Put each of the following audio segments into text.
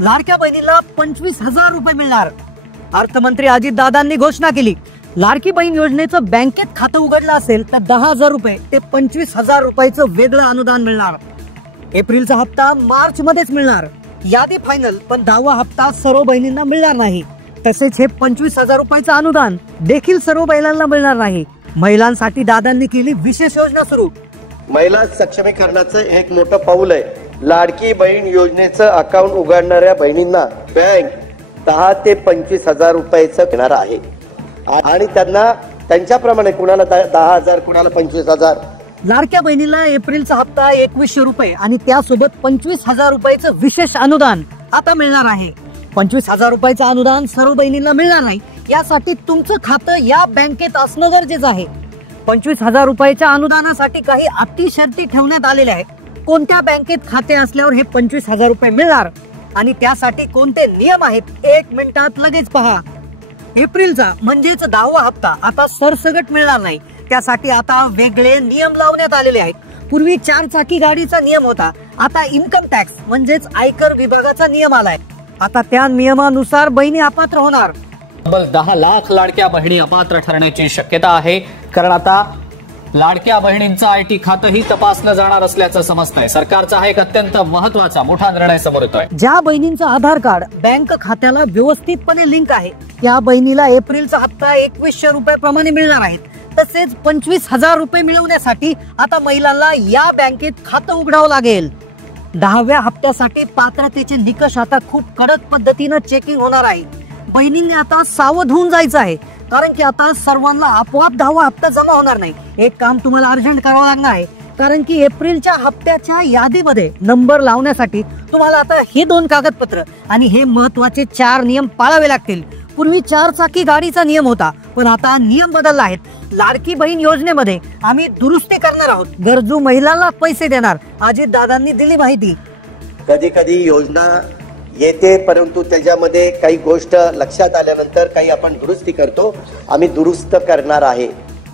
लाडक्या बहिणीला 25,000 रुपये मिळणार। अर्थमंत्री अजितदादांनी घोषणा केली, लाडकी बहीण योजनेचं बँकेत खातं उघडलं असेल तर 10,000 रुपये ते 25,000 रुपयाचं वेगळं अनुदान मिळणार। एप्रिलचा हप्ता मार्च मध्येच मिळणार। यादी फायनल, पण 10वा हप्ता सर्व बहिणींना मिळणार नाही। तसेच हे 25,000 रुपयाचं अनुदान देखील सर्व महिलांना मिळणार नाही। महिलांसाठी दादांनी केली विशेष योजना सुरू। महिला सक्षमीकरणाचं एक मोठं पाऊल आहे। लाडकी बहीण योजनेचं अकाउंट उघडणाऱ्या बहिणींना बँक 10 ते 25,000 रुपयाचं देणार आहे आणि त्यांना त्यांच्याप्रमाणे कुणाला 10,000 कुणाला 25,000। लाडक्या बहिणीला एप्रिलचा हप्ता 2100 रुपये आणि त्यासोबत 25,000 रुपयाचं विशेष अनुदान आता मिळणार आहे। 25,000 रुपयाचं अनुदान सर्व बहिणींना मिळणार नाही, यासाठी तुमचं खातं या बँकेत असणं गरजेचं आहे। 25,000 रुपयाच्या अनुदानासाठी काही अटी शर्ती ठेवण्यात आलेल्या आहेत। कोणत्या बँकेत खाते असल्यावर हे 25,000 रुपये मिळणार आणि त्यासाठी कोणते नियम आहेत, 1 मिनिटात लगेच पहा। एप्रिलचा म्हणजेच 10वा हप्ता आता सरसगट मिळणार नाही, त्यासाठी आता वेगळे नियम लावण्यात आलेले आहेत। पूर्वी 4 चाकी गाडीचा नियम होता, आता इन्कम टॅक्स म्हणजेच आयकर विभागाचा नियम आलाय। आता त्या नियमानुसार बहिणी अपात्र होणार। तब्बल 10 लाख लाडक्या बहिणी अपात्र ठरण्याची शक्यता आहे, कारण आता लाडक्या बहिणींचं आयटी खातंही तपासलं जाणार असल्याचं समजतंय। सरकारचा हा एक अत्यंत महत्वाचा मोठा निर्णय समोर येतोय। ज्या बहिणींचं आधार कार्ड बँक खात्याला व्यवस्थितपणे लिंक आहे त्या बहिणीला एप्रिलचा हप्ता 2100 रुपयाप्रमाणे मिळणार आहेत। तसेच 25,000 रुपये मिळवण्यासाठी आता महिलांना या बँकेत खातं उघडावं लागेल। 10व्या हप्त्यासाठी पात्रतेचे निकष आता खूप कडक पद्धतीनं चेकिंग होणार आहे। बहिणींनी आता सावध होऊन जायचं आहे, कारण की आता सर्वांना आपोआप 10वा हप्ता जमा होणार नाही। एक काम तुम्हाला अर्जंट करावं लागणार आहे, कारण की एप्रिलच्या हप्त्याच्या यादीमध्ये नंबर लावण्यासाठी तुम्हाला आता हे 2 कागदपत्र आणि हे महत्वाचे 4 नियम पाळावे लागतील। पूर्वी 4 चाकी गाडीचा नियम होता, पण आता नियम बदलला आहे। लाडकी बहीण योजनेमध्ये आम्ही दुरुस्ती करणार आहोत, गरजू महिलांना पैसे देणार, अजितदादांनी दिली माहिती। कधी कधी योजना येते, परंतु त्याच्यामध्ये काही गोष्ट लक्षात आल्यानंतर काही आपण दुरुस्ती करतो। आम्ही दुरुस्त करणार आहे,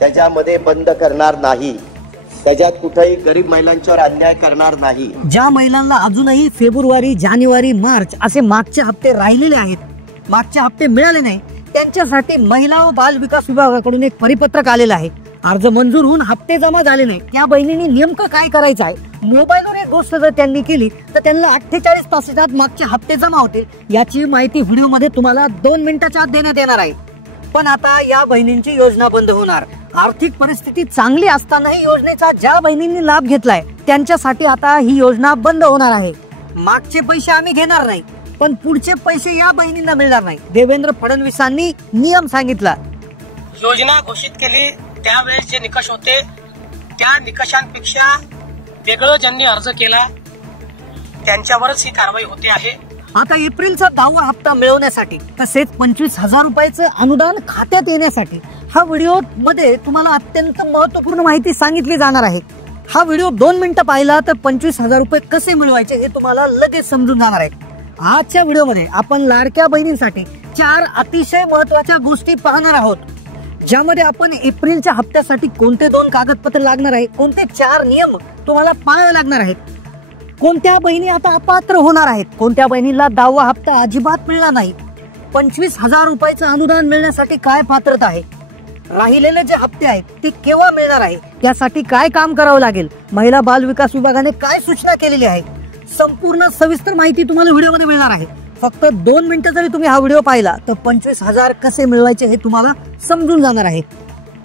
त्याच्यामध्ये बंद करणार नाही, त्याच्यात कुठेही गरीब महिलांच्यावर अन्याय करणार नाही। ज्या महिलांना अजूनही फेब्रुवारी, जानेवारी, मार्च असे मागचे हप्ते राहिलेले आहेत, मागचे हप्ते मिळाले नाही, त्यांच्यासाठी महिला व बाल विकास विभागाकडून एक परिपत्रक आलेलं आहे। अर्ज मंजूर होऊन हप्ते जमा झाले नाही, त्या बहिणींनी नेमकं काय करायचं आहे? मोबाईलवर एक गोष्ट जर त्यांनी केली तर त्यांना 48 तासात मागचे हप्ते जमा होतील, याची माहिती व्हिडिओमध्ये तुम्हाला 2 मिनिटाच्या आत देण्यात येणार आहे। पण आता या बहिणींची योजना बंद होणार। आर्थिक परिस्थिती चांगली असतानाही योजनेचा ज्या बहिणींनी लाभ घेतलाय त्यांच्यासाठी आता ही योजना बंद होणार आहे। मागचे पैसे आम्ही घेणार नाही, पण पुढचे पैसे या बहिणींना मिळणार नाही, देवेंद्र फडणवीसांनी नियम सांगितला। योजना घोषित केली त्यावेळेस जे निकष होते त्या निकषांपेक्षा वेगळं ज्यांनी अर्ज केला त्यांच्यावरच ही कारवाई होते आहे। आता एप्रिलचा 10वा हप्ता मिळवण्यासाठी तसेच 25,000 रुपयाचं अनुदान खात्यात येण्यासाठी हा व्हिडिओ मध्ये तुम्हाला अत्यंत महत्त्वपूर्ण माहिती सांगितली जाणार आहे। हा व्हिडिओ 2 मिनिटं पाहिला तर 25,000 रुपये कसे मिळवायचे हे तुम्हाला लगेच समजून जाणार आहे। आजच्या व्हिडिओमध्ये आपण लाडक्या बहिणींसाठी 4 अतिशय महत्त्वाच्या गोष्टी पाहणार आहोत, ज्यामध्ये आपण एप्रिलच्या हप्त्यासाठी कोणते 2 कागदपत्र लागणार आहे, कोणते 4 नियम तुम्हाला पाळावे लागणार आहेत, कोणत्या बहिणी आता अपात्र होणार आहेत, कोणत्या बहिणीला 10वा हप्ता अजिबात मिळणार नाही, 25,000 रुपयाचं अनुदान मिळण्यासाठी काय पात्रता आहे, राहिलेले जे हप्ते आहेत ते केव्हा मिळणार आहे, त्यासाठी काय काम करावं लागेल, महिला बाल विकास विभागाने काय सूचना केलेली आहे, संपूर्ण सविस्तर माहिती तुम्हाला व्हिडिओमध्ये मिळणार आहे। फक्त 2 मिनिटं जरी तुम्ही हा व्हिडिओ पाहिला तर 25,000 कसे मिळवायचे हे तुम्हाला समजून जाणार आहे।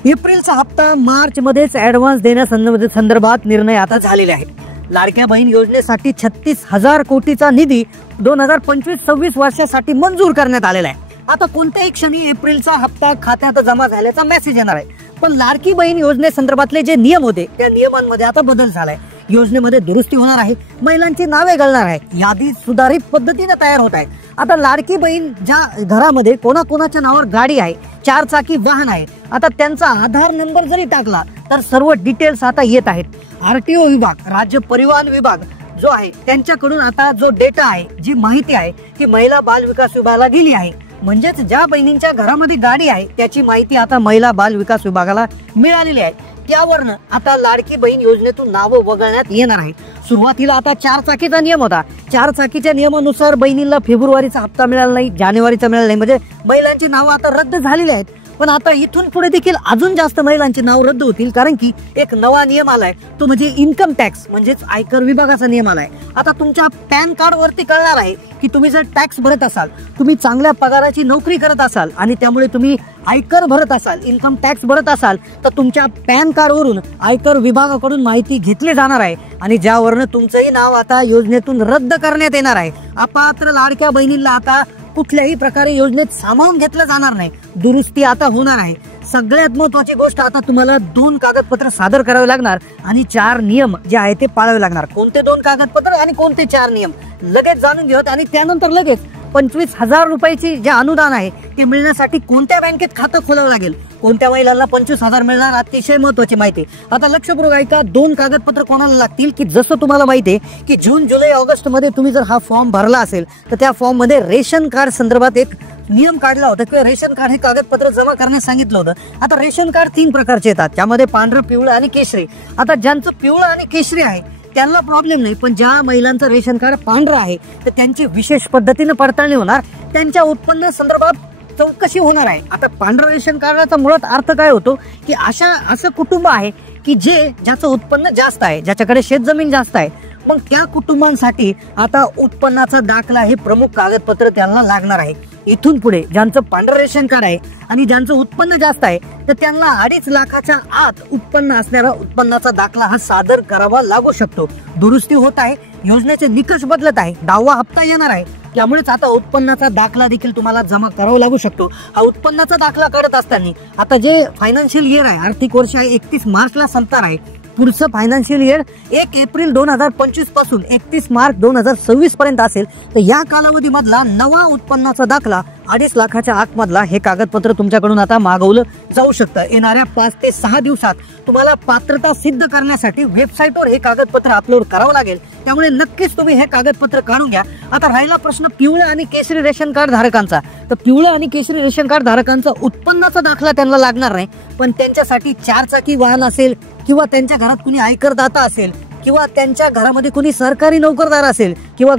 एप्रिलचा हप्ता मार्च मध्येच ऍडव्हान्स देण्यासंदर्भात निर्णय आता झालेले आहे। लाडक्या बहीण योजनेसाठी 36,000 कोटीचा निधी 2025-26 वर्षासाठी मंजूर करण्यात आलेला आहे। आता कोणत्याही क्षणी एप्रिलचा हप्ता खात्यात जमा झाल्याचा मेसेज येणार आहे, पण लाडकी बहीण योजनेसंदर्भातले जे नियम होते त्या नियमांमध्ये आता बदल झालाय। योजनेमध्ये दुरुस्ती होणार आहे, महिलांची नावे गळणार आहे, यादी सुधारित पद्धतीने तयार होत आहे। आता लाडकी बहीण ज्या घरामध्ये कोणाकोणाच्या नावावर गाडी आहे, 4 चाकी वाहन आहे, आता त्यांचा आधार नंबर जरी टाकला तर सर्व डिटेल्स आता येत आहेत। आरटीओ विभाग, राज्य परिवहन विभाग जो आहे त्यांच्याकडून आता जो डेटा आहे, जी माहिती आहे ती महिला बाल विकास विभागाला दिली आहे। म्हणजेच ज्या बहिणींच्या घरामध्ये गाडी आहे त्याची माहिती आता महिला बाल विकास विभागाला मिळालेली आहे। त्यावरनं आता लाडकी बहीण योजनेतून नावं वगळण्यात येणार आहे. सुरुवातीला आता 4 चाकीचा नियम होता. 4 चाकीच्या नियमानुसार बहिणीला फेब्रुवारीचा हप्ता मिळाला नाही, जानेवारीचा मिळाला नाही, म्हणजे महिलांची नावं आता रद्द झालेली आहेत. पण आता इथून पुढे देखील अजून जास्त महिलांची नाव रद्द होतील, कारण की एक नवा नियम आलाय, तो म्हणजे इन्कम टॅक्स म्हणजेच आयकर विभागाचा नियम आलाय. आता तुमच्या पॅन कार्ड वरती कळणार आहे की तुम्ही जर टॅक्स भरत असाल, तुम्ही चांगल्या पगाराची नोकरी करत असाल आणि त्यामुळे तुम्ही आयकर भरत असाल, इन्कम टॅक्स भरत असाल, तर तुमच्या पॅन कार्ड वरून आयकर विभागाकडून माहिती घेतली जाणार आहे आणि ज्यावरनं तुमचंही नाव आता योजनेतून रद्द करण्यात येणार आहे. अपात्र लाडक्या बहिणींना आता कुठल्याही प्रकारे योजनेत सामावून घेतलं जाणार नाही. दुरुस्ती आता होणार आहे. सगळ्यात महत्वाची गोष्ट, आता तुम्हाला 2 कागदपत्र सादर करावे लागणार आणि 4 नियम जे आहे ते पाळावे लागणार. कोणते 2 कागदपत्र आणि कोणते 4 नियम लगेच जाणून घेऊयात. आणि त्यानंतर लगेच 25,000 रुपयाची जे अनुदान आहे ते मिळण्यासाठी कोणत्या बँकेत खातं खोलावं लागेल, कोणत्या महिलांना 25,000 मिळणार, अतिशय महत्वाची माहिती. आता लक्षपूर्वक ऐका, 2 कागदपत्र कोणाला लागतील की जसं तुम्हाला माहिती आहे की जून, जुलै, ऑगस्ट मध्ये तुम्ही जर हा फॉर्म भरला असेल तर त्या फॉर्म मध्ये रेशन कार्ड संदर्भात एक नियम काढला होता किंवा रेशन कार्ड हे कागदपत्र जमा करण्यास सांगितलं होतं. आता रेशन कार्ड 3 प्रकारचे येतात, त्यामध्ये पांढरं, पिवळं आणि केशरी. आता ज्यांचं पिवळं आणि केशरी आहे त्यांना प्रॉब्लेम नाही, पण ज्या महिलांचं रेशन कार्ड पांढरं आहे तर त्यांची विशेष पद्धतीने पडताळणी होणार, त्यांच्या उत्पन्न संदर्भात चौकशी होणार आहे. आता पांढरं रेशन कार्डाचा मुळात अर्थ काय होतो की असं कुटुंब आहे की ज्याचं उत्पन्न जास्त आहे, ज्याच्याकडे शेतजमीन जास्त आहे, मग त्या कुटुंबांसाठी आता उत्पन्नाचा दाखला हे प्रमुख कागदपत्र त्यांना लागणार आहे. इथून पुढे ज्यांचं पांढरं रेशन कार्ड आहे आणि ज्यांचं उत्पन्न जास्त आहे तर त्यांना 2.5 लाखाच्या आत उत्पन्न असणारा उत्पन्नाचा दाखला हा सादर करावा लागू शकतो. दुरुस्ती होत आहे, योजनेचे निकष बदलत आहे, 10वा हप्ता येणार आहे, त्यामुळेच आता उत्पन्नाचा दाखला देखील तुम्हाला जमा करावा लागू शकतो. हा उत्पन्नाचा दाखला काढत असताना आता जे फायनान्शियल इयर आहे, आर्थिक वर्ष आहे 31 मार्चला संपणार आहे. पुढचं फायनान्शियल इयर 1 एप्रिल 2025 पासून 31 मार्च 2026 पर्यंत असेल. तर या कालावधीमधला नवा उत्पन्नाचा दाखला 2.5 लाखाच्या आतमधला हे कागदपत्र तुमच्याकडून आता मागवलं जाऊ शकतं. येणाऱ्या 5 ते 6 दिवसात तुम्हाला पात्रता सिद्ध करण्यासाठी वेबसाईटवर हे कागदपत्र अपलोड करावं लागेल, त्यामुळे नक्कीच तुम्ही हे कागदपत्र काढून घ्या. आता राहिला प्रश्न पिवळं आणि केशरी रेशन कार्ड धारकांचा. तर पिवळं आणि केशरी रेशन कार्ड धारकांचा उत्पन्नाचा दाखला त्यांना लागणार नाही, पण त्यांच्यासाठी 4 चाकी वाहन असेल किंवा त्यांच्या घरात कुणी आयकरदाता असेल किंवा त्यांच्या घरामध्ये कुणी सरकारी नोकरदार असेल किंवा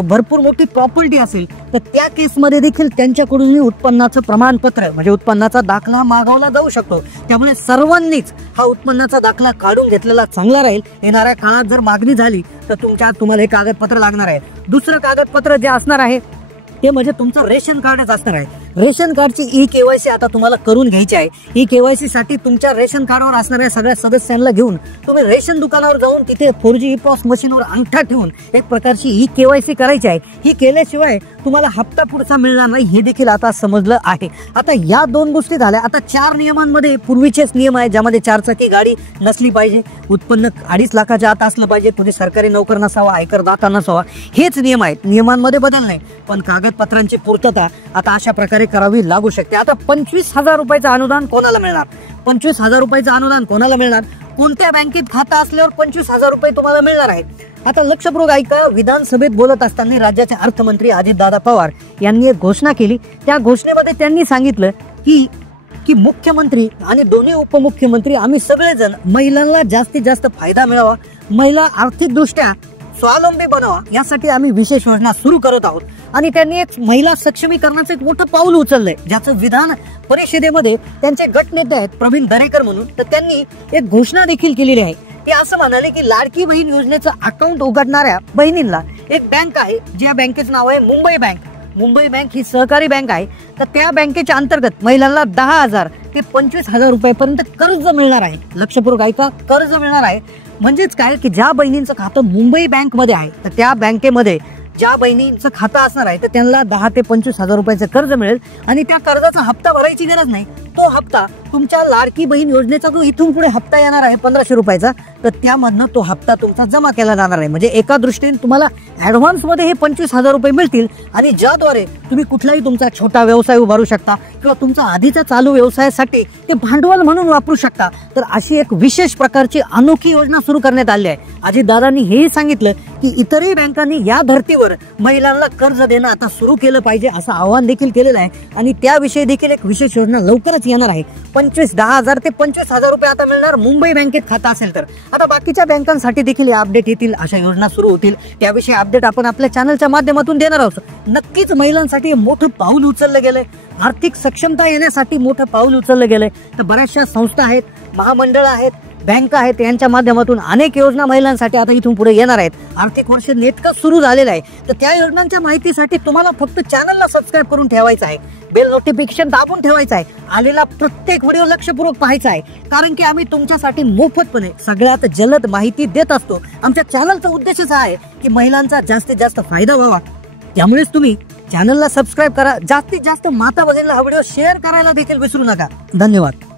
भरपूर मोठी प्रॉपर्टी असेल तर त्या केसमध्ये देखील त्यांच्याकडून उत्पन्नाचं प्रमाणपत्र म्हणजे उत्पन्नाचा दाखला मागवला जाऊ शकतो. त्यामुळे सर्वांनीच हा उत्पन्नाचा दाखला काढून घेतलेला चांगला राहील. येणाऱ्या काळात जर मागणी झाली तर तुम्हाला हे कागदपत्र लागणार आहे. दुसरं कागदपत्र जे असणार आहे ते म्हणजे तुमचं रेशन कार्डच असणार आहे. रेशन कार्डची ई-केवायसी आता तुम्हाला करून घ्यायची आहे. ई-केवायसी साठी तुमच्या रेशन कार्डवर असणाऱ्या सगळ्या सदस्यांना घेऊन तुम्ही रेशन दुकानावर जाऊन तिथे 4G ई-पॉस मशीनवर अंगठा ठेवून एक प्रकारची ई-केवायसी करायची आहे. ही केल्याशिवाय तुम्हाला हप्ता पुढचा मिळणार नाही हे देखील आता समजलं आहे. आता या 2 गोष्टी झाल्या. आता 4 नियमांमध्ये पूर्वीचेच नियम आहे, ज्यामध्ये 4 चाकी गाडी नसली पाहिजे, उत्पन्न 2.5 लाखाच्या आत असलं पाहिजे, कुणी सरकारी नोकर नसावा, आयकरदाता नसावा, हेच नियम आहेत. नियमांमध्ये बदल नाही, पण कागदपत्रांची पूर्तता आता अशा प्रकारे करावी लागू शकते. आता 25,000 रुपयाचं अनुदान कोणाला मिळणार? 25,000 रुपयाचं अनुदान कोणाला मिळणार? कोणत्या बँकेत खातं असल्यावर 25,000 रुपये तुम्हाला मिळणार आहेत? आता लक्षपूर्वक ऐका, विधानसभेत बोलत असताना राज्याचे अर्थमंत्री अजितदादा पवार यांनी एक घोषणा केली. त्या घोषणेमध्ये त्यांनी सांगितलं की मुख्यमंत्री आणि दोन्ही उपमुख्यमंत्री आम्ही सगळेजण महिलांना जास्तीत जास्त फायदा मिळावा, महिला आर्थिकदृष्ट्या स्वावलंबी बनावा यासाठी आम्ही विशेष योजना सुरू करत आहोत. आणि त्यांनी एक महिला सक्षमीकरणाचं एक मोठं पाऊल उचललंय, ज्याचं विधान परिषदेमध्ये त्यांचे गटनेते आहेत प्रवीण दरेकर म्हणून, तर त्यांनी एक घोषणा देखील केलेली आहे. ते असं म्हणाले की लाडकी बहीण योजनेचं अकाउंट उघडणाऱ्या बहिणींना एक बँक आहे, ज्या बँकेचं नाव आहे मुंबई बँक. मुंबई बँक ही सहकारी बँक आहे. तर त्या बँकेच्या अंतर्गत महिलांना 10,000 ते 25,000 रुपयापर्यंत कर्ज मिळणार आहे. लक्षपूर्वक ऐका, कर्ज मिळणार आहे. म्हणजेच काय की ज्या बहिणींचं खातं मुंबई बँकमध्ये आहे तर त्या बँकेमध्ये ज्या बहिणींचं खातं असणार आहे तर त्यांना 10 ते 25,000 रुपयाचं कर्ज मिळेल आणि त्या कर्जाचा हप्ता भरायची गरज नाही. तो हप्ता तुमच्या लाडकी बहीण योजनेचा जो इथून पुढे हप्ता येणार आहे 1,500 रुपयाचा, तर त्यामधनं तो हप्ता तुमचा जमा केला जाणार आहे. म्हणजे एका दृष्टीने तुम्हाला ऍडव्हान्स मध्ये हे 25,000 रुपये मिळतील आणि ज्याद्वारे तुम्ही कुठलाही तुमचा छोटा व्यवसाय उभारू शकता किंवा तुमचा आधीच्या चालू व्यवसायासाठी ते भांडवल म्हणून वापरू शकता. तर अशी एक विशेष प्रकारची अनोखी योजना सुरू करण्यात आली आहे. अजितदादांनी हेही सांगितलं की इतरही बँकांनी या धर्तीवर महिलांना कर्ज देणं आता सुरू केलं पाहिजे असं आवाहन देखील केलेलं आहे आणि त्याविषयी देखील एक विशेष योजना लवकरच खात्यावरच येणार आहे. 10,000 ते 25,000 रुपये आता मिळणार मुंबई बँकेत खातं असेल तर. आता बाकीच्या बँकांसाठी देखील हे अपडेट येतील, अशा योजना सुरू होतील. त्याविषयी अपडेट आपण आपल्या चॅनलच्या माध्यमातून देणार आहोत. नक्कीच महिलांसाठी मोठं पाऊल उचललं गेलंय. आर्थिक सक्षमता येण्यासाठी मोठं पाऊल उचललं गेलंय. तर बऱ्याचशा संस्था आहेत, महामंडळ आहेत, बँक आहेत, यांच्या माध्यमातून अनेक योजना महिलांसाठी आता इथून पुढे येणार आहेत. आर्थिक वर्ष नेटकं सुरू झालेलं आहे. तर त्या योजनांच्या माहितीसाठी तुम्हाला फक्त चॅनलला सबस्क्राईब करून ठेवायचं आहे, बेल नोटिफिकेशन दाबून ठेवायचं आहे, आलेला प्रत्येक व्हिडिओ लक्षपूर्वक पाहायचा आहे. कारण की आम्ही तुमच्यासाठी मोफतपणे सगळ्यात जलद माहिती देत असतो. आमच्या चॅनलचा उद्देशच आहे की महिलांचा जास्तीत जास्त फायदा व्हावा. त्यामुळेच तुम्ही चॅनलला सबस्क्राईब करा. जास्तीत जास्त माता भगिनीला हा व्हिडिओ शेअर करायला देखील विसरू नका. धन्यवाद.